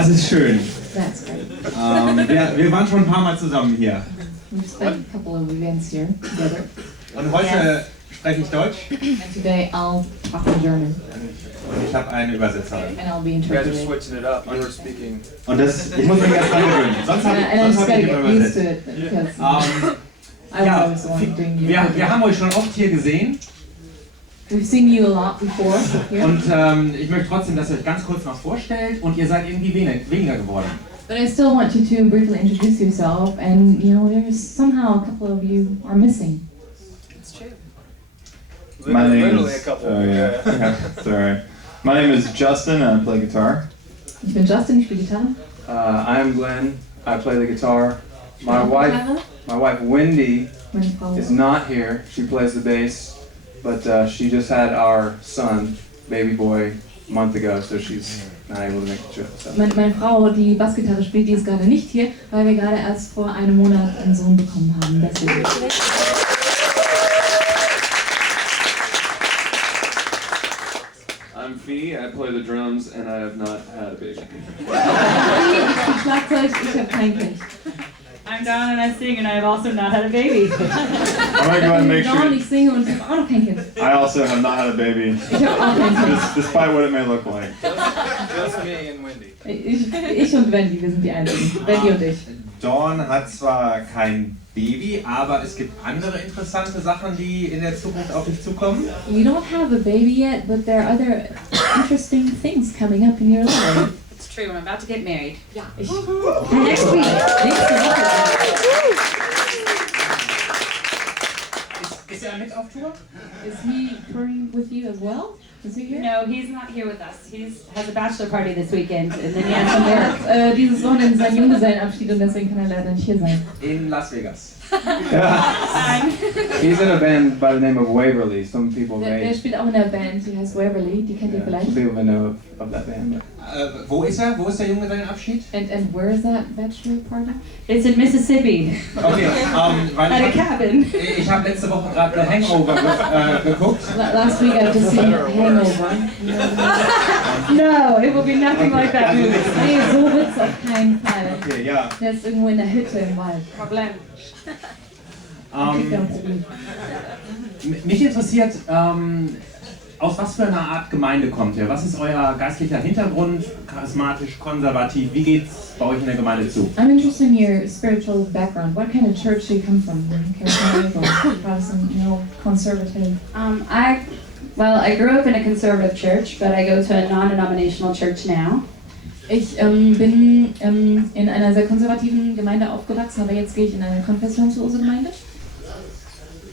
Das ist schön. That's great. Wir waren schon ein paar Mal zusammen hier. We've spent a couple of events here together. Und heute spreche ich Deutsch. And today I'll talk in German. Und ich habe eine Übersetzerin. And I'll be You guys are interpreting. switching it up. You were speaking. Und ich muss mich erst dran gewöhnen. Sonst habe And I just ich gotta immer get used to übersetzt. it because I was Ja, always the one doing the wir haben euch schon oft hier gesehen. We've seen you a lot before here. Und ich möchte trotzdem, dass ihr euch ganz kurz noch vorstellt. Und ihr seid irgendwie weniger geworden. But I still want you to briefly introduce yourself, and you know, there's somehow a couple of you are missing. It's true. My name Literally is. a couple. Oh yeah. Yeah, sorry. My name is Justin, and I play guitar. Ich bin Justin, ich spiele Gitarre. I'm Glen. I play the guitar. My Gitarre. wife Wendy Meine Frau. is not here. She plays the bass, but she just had our son, baby boy, a month ago, so she's not able to make the trip. So. Meine Frau, die Bassgitarre spielt, die ist gerade nicht hier, weil wir gerade erst vor einem Monat einen Sohn bekommen haben. Deswegen. I'm Fee, I play the drums, and I have not had a baby. Ich spiele Schlagzeug, ich habe kein Kind. I'm Dawn and I sing and I have also not had a baby. I'm gonna go ahead and make Dawn, sure. ich singe und ich habe auch noch kein Kind. I also have not had a baby, Ich habe auch kein Kind. despite what it may look like. Just me and Wendy. Ich und Wendy, wir sind die Einzigen. Wendy und ich. Dawn hat zwar kein Baby, aber es gibt andere interessante Sachen, die in der Zukunft auf dich zukommen. You don't have a baby yet, but there are other interesting things coming up in your life. It's true, I'm about to get married. Next week. Nächste Woche. Ist er mit auf Tour? Is he touring with you as well? Is he here? No, he's not here with us. He has a bachelor party this weekend and then he has some work. Dieses Wochenende ist sein Junggesellenabschied und deswegen kann er leider nicht hier sein. In Las Vegas. He's in a band by the name of Waverly. Some people Der may. spielt auch in der Band, die heißt Waverly, die kennt ihr Some vielleicht. people may know of that band. Wo ist er? Wo ist der Junggesellenabschied? And where is that bachelor party? It's in Mississippi Okay, weil at a cabin. ich habe letzte Woche gerade The Hangover geguckt. Last week I just seen Hangover. No, it will be nothing like that movie. Nee, so wird's auf keinen Fall. Okay, ja. Der ist irgendwo in der Hütte im Wald. Problem. Kriegt er ein Problem. Mich interessiert, aus was für einer Art Gemeinde kommt ihr? Was ist euer geistlicher Hintergrund? Charismatisch, konservativ? Wie geht's bei euch in der Gemeinde zu? I'm interested in your spiritual background. What kind of church do you come from? Charismatic or Protestant, you know, conservative? I grew up in a conservative church, but I go to a non-denominational church now. Ich bin in einer sehr konservativen Gemeinde aufgewachsen, aber jetzt gehe ich in eine konfessionslose Gemeinde.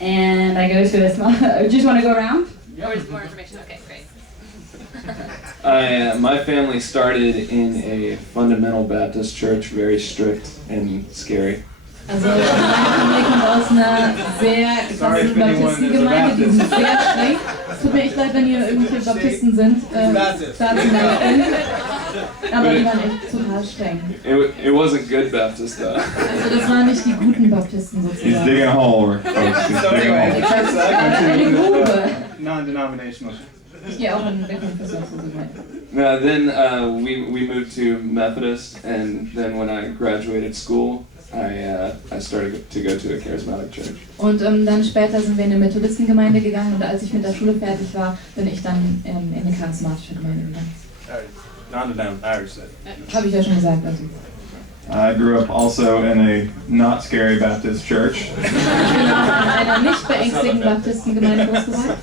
And I go to a small, just want to go around? Or is more information? Okay, great. My family started in a fundamental Baptist church, very strict and scary. Also meine Familie kommt aus einer sehr krassen Baptistengemeinde, die sind sehr streng. Tut mir echt leid, wenn hier irgendwelche Baptisten sind. Aber die waren echt total streng. It wasn't good Baptist though. Also das waren nicht die guten Baptisten He's sozusagen. digging a hole, folks. He's digging a hole. Eine Grube. Non-denominational. Ich gehe auch in eine konfessionslose Gemeinde. Then we moved to Methodist, and then when I graduated school, I started to go to a charismatic church. Und dann später sind wir in eine Methodistengemeinde gegangen und als ich mit der Schule fertig war, bin ich dann in eine charismatische Gemeinde gegangen. Non-denominational. I already said. Habe ich ja schon gesagt. Also. I grew up also in a not scary Baptist church, Ich bin auch in einer nicht beängstigenden Baptistengemeinde groß geworden.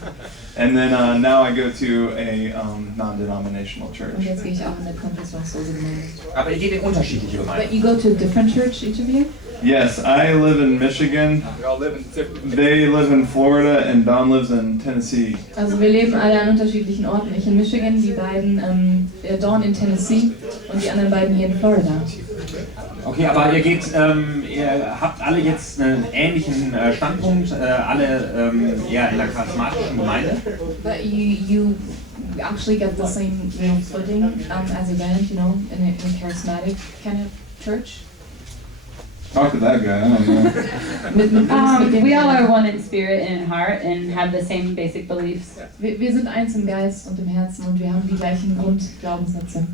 and then now I go to a non-denominational Und church. jetzt gehe ich auch in eine konfessionslose Gemeinde. Aber ihr geht in unterschiedliche But Gemeinden. you go to a different church, each of you? Yes, I live in Michigan. We all live in different. They live in Florida, and Don lives in Tennessee. Also wir leben alle an unterschiedlichen Orten. Ich in Michigan, die beiden, der Dawn in Tennessee und die anderen beiden hier in Florida. Okay, aber ihr habt alle jetzt einen ähnlichen Standpunkt, alle eher in der charismatischen Gemeinde. But you actually get the same, you know, footing as a band, you know, in a charismatic kind of church. Talk to that guy, I don't know. We all are one in spirit and in heart and have the same basic beliefs. Wir sind eins im Geist und im Herzen und wir haben die gleichen Grundglaubenssätze.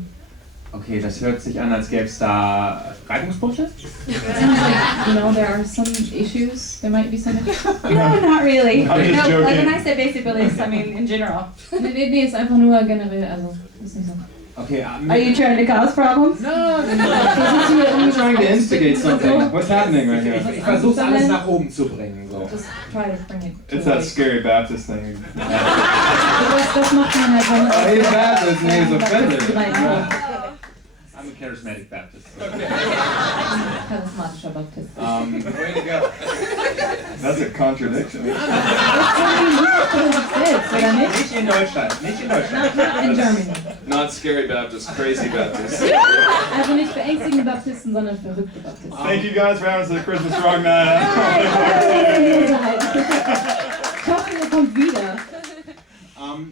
Okay, das hört sich an, als gäbe es da Reibungspunkte. Sounds like, you know, there are some issues. There might be some issues. No, not really. I'm just No, like joking. when I say basic beliefs, I mean in general. Nee, ist einfach nur generell, also, ist nicht so. Okay, Are you trying to cause problems? I'm trying to instigate something. What's happening right here? Ich versuche alles nach oben zu bringen. So. Just try to bring it to It's that light. scary Baptist thing. Das macht man halt, wenn man Oh, he's Baptist and he's offended. I'm a charismatic Baptist. Charismatischer Baptist. Way to go. That's a contradiction. Selbst, oder nicht? Nicht in Deutschland, nicht in Deutschland. Not in Germany. Not scary Baptist, crazy Baptist. Also nicht beängstigende Baptisten, sondern verrückte Baptisten. Thank you guys for having us at Christmas Rock Night. Ich hoffe, ihr kommt wieder.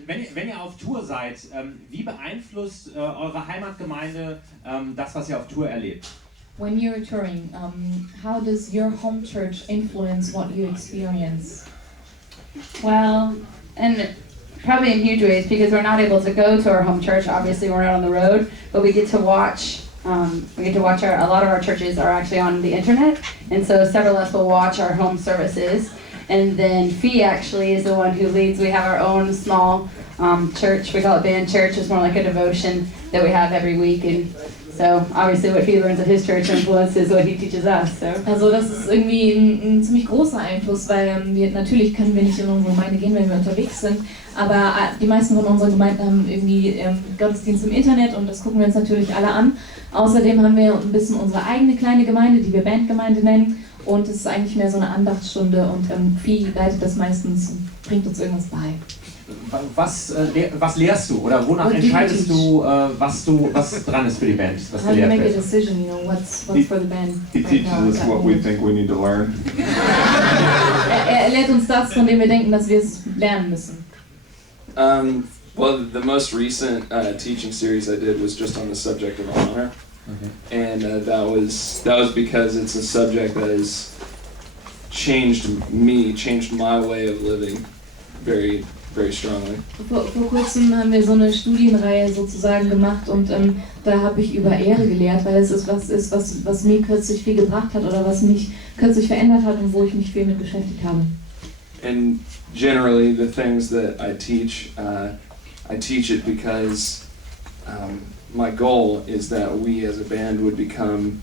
Wenn ihr auf Tour seid, wie beeinflusst eure Heimatgemeinde das, was ihr auf Tour erlebt? When you're touring, how does your home church influence what you experience? Well, and probably in huge ways because we're not able to go to our home church. Obviously, we're not on the road, but we get to watch. A lot of our churches are actually on the internet, and so several of us will watch our home services. And then Fee actually is the one who leads. We have our own small church. We call it band church. It's more like a devotion that we have every week. And so obviously what Fee learns at his church influences what he teaches us. So. Also das ist irgendwie ein ziemlich großer Einfluss, weil natürlich können wir nicht in unsere Gemeinde gehen, wenn wir unterwegs sind, aber die meisten von unseren Gemeinden haben irgendwie Gottesdienst im Internet und das gucken wir uns natürlich alle an. Außerdem haben wir ein bisschen unsere eigene kleine Gemeinde, die wir Bandgemeinde nennen. Und es ist eigentlich mehr so eine Andachtsstunde und Fee leitet das meistens und bringt uns irgendwas bei. Was lehrst du oder wonach entscheidest du, was dran ist für die Band, was How do you gelehrt make a wird? decision, you know, what's for the band? He right teaches now, us at that what we moment? think we need to learn. Er lehrt uns das, von dem wir denken, dass wir es lernen müssen. Well, the most recent teaching series I did was just on the subject of honor. Okay. And that was because it's a subject that has changed my way of living very, very strongly. Vor kurzem haben wir so eine Studienreihe sozusagen gemacht und da habe ich über Ehre gelehrt, weil es ist, was mir kürzlich viel gebracht hat oder was mich kürzlich verändert hat und wo ich mich viel mit beschäftigt habe. And generally, the things that I teach it because my goal is that we as a band would become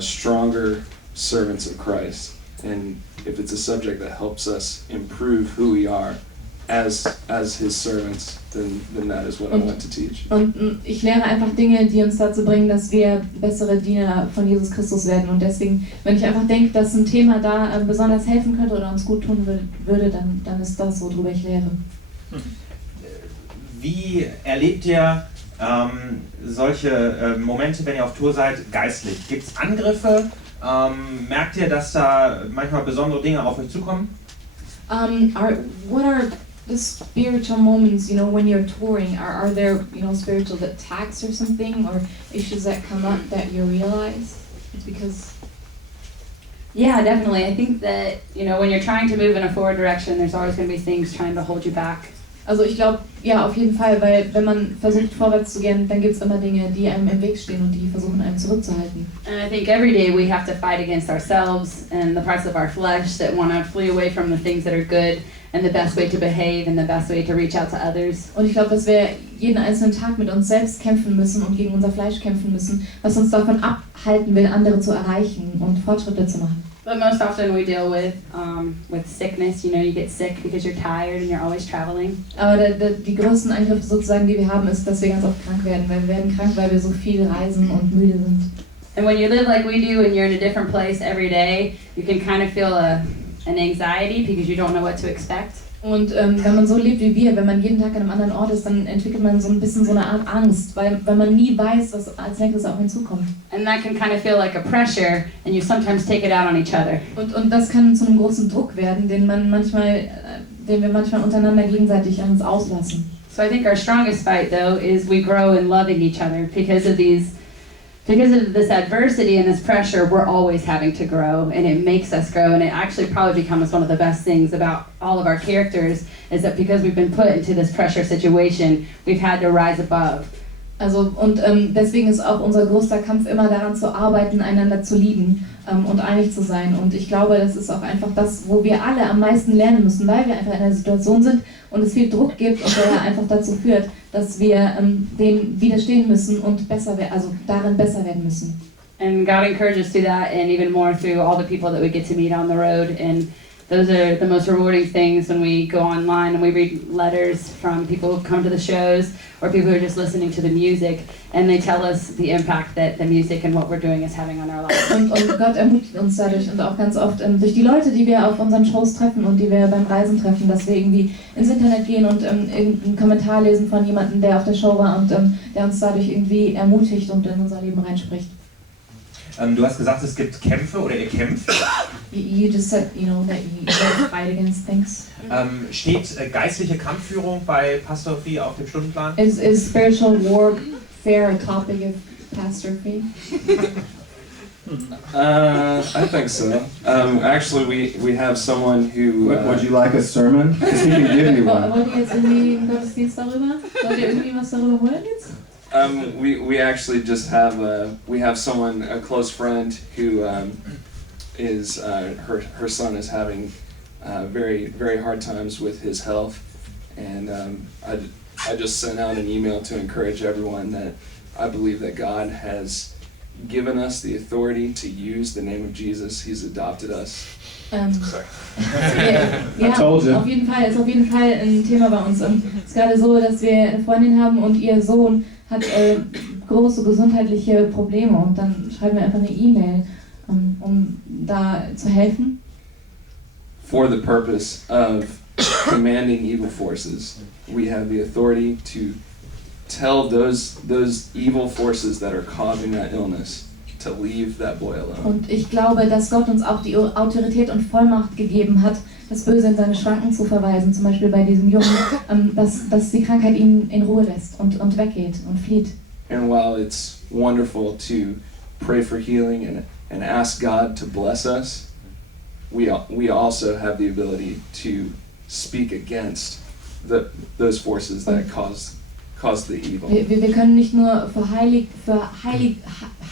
stronger servants of Christ. And if it's a subject that helps us improve who we are as His servants, then that is what I want to teach. Und ich lehre einfach Dinge, die uns dazu bringen, dass wir bessere Diener von Jesus Christus werden. Und deswegen, wenn ich einfach denke, dass ein Thema da besonders helfen könnte oder uns gut tun würde, dann ist das, worüber ich lehre. Wie erlebt ihr solche Momente, wenn ihr auf Tour seid, geistlich? Gibt es Angriffe? Merkt ihr, dass da manchmal besondere Dinge auf euch zukommen? What are the spiritual moments, you know, when you're touring? Are there, you know, spiritual attacks or something, or issues that come up that you realize? It's because... Yeah, definitely. I think that, you know, when you're trying to move in a forward direction, there's always going to be things trying to hold you back. Also ich glaube, ja, auf jeden Fall, weil wenn man versucht vorwärts zu gehen, dann gibt es immer Dinge, die einem im Weg stehen und die versuchen einem zurückzuhalten. And I think every day we have to fight against ourselves and the parts of our flesh that want to flee away from the things that are good and the best way to behave and the best way to reach out to others. Und ich glaube, dass wir jeden einzelnen Tag mit uns selbst kämpfen müssen und gegen unser Fleisch kämpfen müssen, was uns davon abhalten will, andere zu erreichen und Fortschritte zu machen. But most often we deal with sickness. You know, you get sick because you're tired and you're always traveling. Aber die größten Eingriffe sozusagen, die wir haben, ist, dass wir ganz oft krank werden. Weil wir werden krank, weil wir so viel reisen und müde sind. And when you live like we do and you're in a different place every day, you can kind of feel an anxiety because you don't know what to expect. Und wenn man so lebt wie wir, wenn man jeden Tag an einem anderen Ort ist, dann entwickelt man so ein bisschen so eine Art Angst, weil man nie weiß, was als nächstes auf einen zukommt. And that can kind of feel like a pressure, and you sometimes take it out on each other. Und das kann zu einem großen Druck werden, den wir manchmal untereinander gegenseitig an uns auslassen. So I think our strongest fight, though, is we grow in loving each other because of this adversity and this pressure. We're always having to grow, and it makes us grow, and it actually probably becomes one of the best things about all of our characters is that because we've been put into this pressure situation, we've had to rise above Also und deswegen ist auch unser größter Kampf immer daran zu arbeiten, einander zu lieben und einig zu sein. Und ich glaube, das ist auch einfach das, wo wir alle am meisten lernen müssen, weil wir einfach in einer Situation sind und es viel Druck gibt und der einfach dazu führt, dass wir dem widerstehen müssen und darin besser werden müssen. And God encourages us to do that, and even more through all the people that we get to meet on the road. And those are the most rewarding things when we go online and we read letters from people who come to the shows or people who are just listening to the music, and they tell us the impact that the music and what we're doing is having on our lives. Und Gott ermutigt uns dadurch und auch ganz oft durch die Leute, die wir auf unseren Shows treffen und die wir beim Reisen treffen, dass wir irgendwie ins Internet gehen und irgendeinen Kommentar lesen von jemandem, der auf der Show war und der uns dadurch irgendwie ermutigt und in unser Leben reinspricht. Du hast gesagt, es gibt Kämpfe oder ihr kämpft. You just said, that you fight against things. Steht geistliche Kampfführung bei Pastor Fee auf dem Stundenplan? Is spiritual warfare a topic of Pastor Fee? I think so. Actually, we have someone who. Would you like a sermon? Because he can give you one. Wollt ihr jetzt irgendwie einen Gottesdienst darüber? Wollt ihr irgendwie was darüber hören jetzt? We actually just have we have someone, a close friend who is her son is having very very hard times with his health, and I just sent out an email to encourage everyone that I believe that God has given us the authority to use the name of Jesus. He's adopted us. Ja, told you. auf jeden Fall, ist auf jeden Fall ein Thema bei uns. Es ist gerade so, dass wir eine Freundin haben und ihr Sohn hat große gesundheitliche Probleme und dann schreiben wir einfach eine E-Mail, um da zu helfen. For the purpose of commanding evil forces, we have the authority to tell those evil forces that are causing that illness to leave that boy alone. Und ich glaube, dass Gott uns auch die Autorität und Vollmacht gegeben hat, das Böse in seine Schranken zu verweisen, zum Beispiel bei diesem Jungen, dass die Krankheit ihn in Ruhe lässt und weggeht und flieht. And while it's wonderful to pray for healing and ask God to bless us, we also have the ability to speak against those forces that cause the evil. Wir können nicht nur für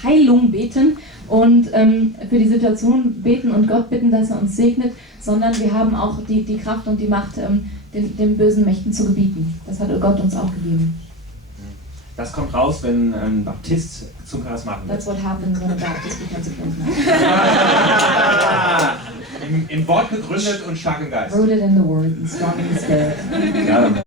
Heilung beten und für die Situation beten und Gott bitten, dass er uns segnet, sondern wir haben auch die Kraft und die Macht, den bösen Mächten zu gebieten. Das hat Gott uns auch gegeben. Das kommt raus, wenn ein Baptist zum Charismatiker wird. That's what happens when a Baptist becomes a charismatic. Im Wort gegründet und stark im Geist. Rooted in the word and strong in the spirit. Ja.